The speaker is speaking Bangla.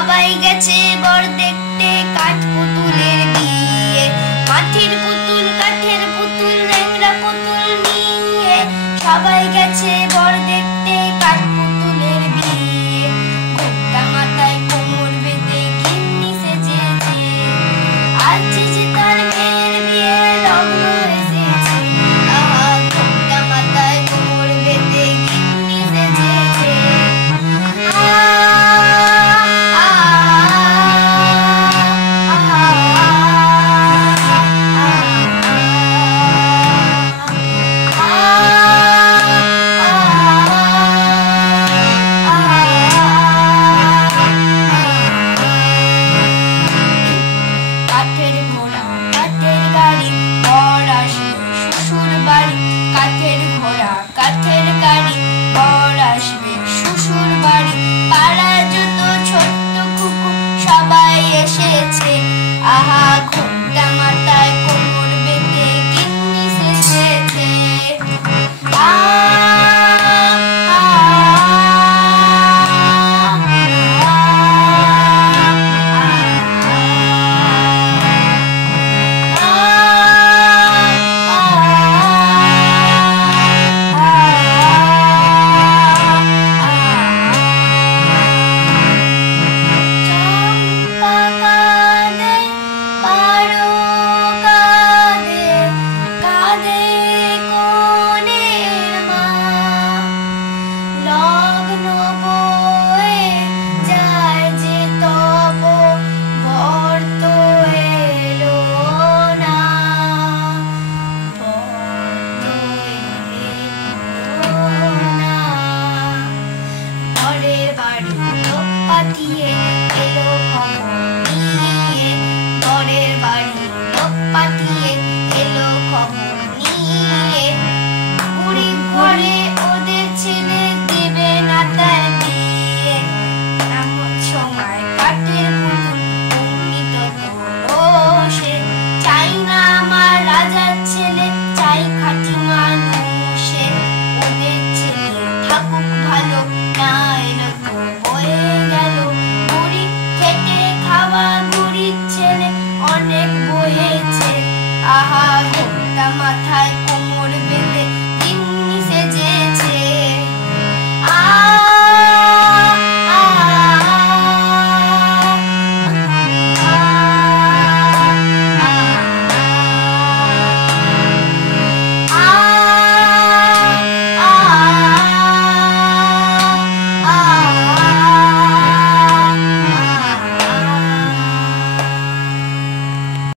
সবাই গেছে বর দেখতে কাঠপুতুলের বিয়ে, মাটির পুতুল কাঠের পুতুল ন্যাংরা পুতুল নিয়ে সবাই গেছে বর দেখতে কাঠপুতুলের বিয়ে। ঘোমটা মাথায় কোমর বেঁধে গিন্নি সেজেছে, আজ যে তার মেয়ের বিয়ে লগ্ন এসেছে। আহা ঘোমটা মাথায় কোমর বেঁধে গিন্নি সেজেছে। কাঠের ঘোড়া কাঠের গাড়ি বর আসবে শ্বশুর বাড়ি, কাঠের ঘোড়া কাঠের গাড়ি বর আসবে শ্বশুর বাড়ি। পাড়ার যত ছোট্ট কুকুর সবাই এসেছে, আহা ঘোমটা মাথায় কোমর বেঁধে গিন্নি সেজেছে। পাঠিয়ে এলো খবর নিয়ে, বরের বাড়ি লোক পাঠিয়ে এলো খবর নিয়ে। বুড়ি ঘরে ওদের ছেলে দেবে না তার বিয়ে, এমন সময় কাঠের পুতুল অমনি তো দোষে। চাই না আমার রাজার ছেলে, চাই খাঁটি মানুষের। ওদের ছেলে থাকুক ভালো, না এলো তো বয়ে গেল। বুড়ি খেটে খাওয়া বুড়ির ছেলে অনেক বয়েছে, আহা ঘোমটা মাথায় কোমর বেঁধে